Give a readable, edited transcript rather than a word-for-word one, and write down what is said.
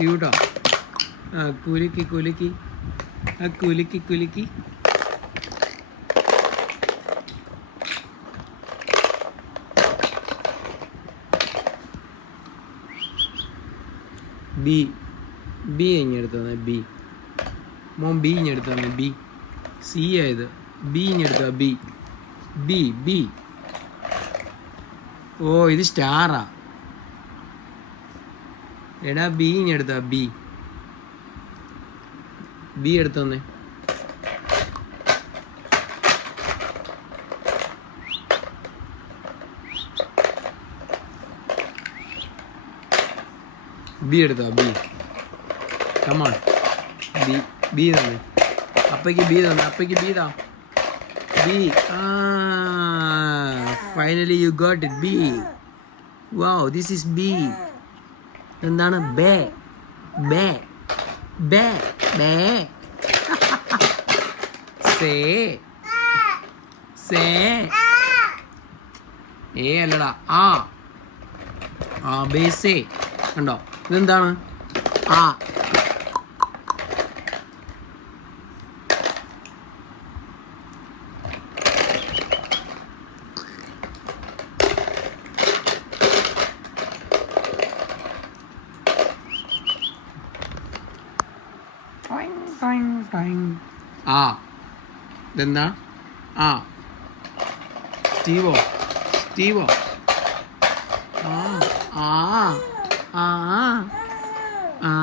ക്യൂട്ടാ. ആ കുലുക്കി കുലുക്കി, ആ കുലുക്കി കുലുക്കി. ബി ബി ഇങ്ങെടുത്ത് തന്നെ. ബി മോൻ ബി ഇങ്ങെടുത്ത് തന്നെ. ബി സി ആയത്. ബി ഇങ്ങെടുത്ത. B B B. ഓ ഇത് സ്റ്റാറാ. എടാ ബി ഇങ്ങെടുത്ത. ബി ബി എടുത്ത് തന്നെ. ബി എടുത്തോ. B come on. ബി ബി തന്നെ. അപ്പയ്ക്ക് ബി തന്നെ. അപ്പയ്ക്ക് ബി താ. B. Finally you got it. B. Wow this is B. എന്താണ്? ബേ ബേ ബേ ബേ. സേ സേ. ഏ അല്ലടാ. ആ ആ ബേ സേ. കണ്ടോ? ഇതെന്താണ്? ആ. ആ ഇതെന്താ? ആ സ്റ്റീവോ. സ്റ്റീവോ. ആ ആ ആ ആ.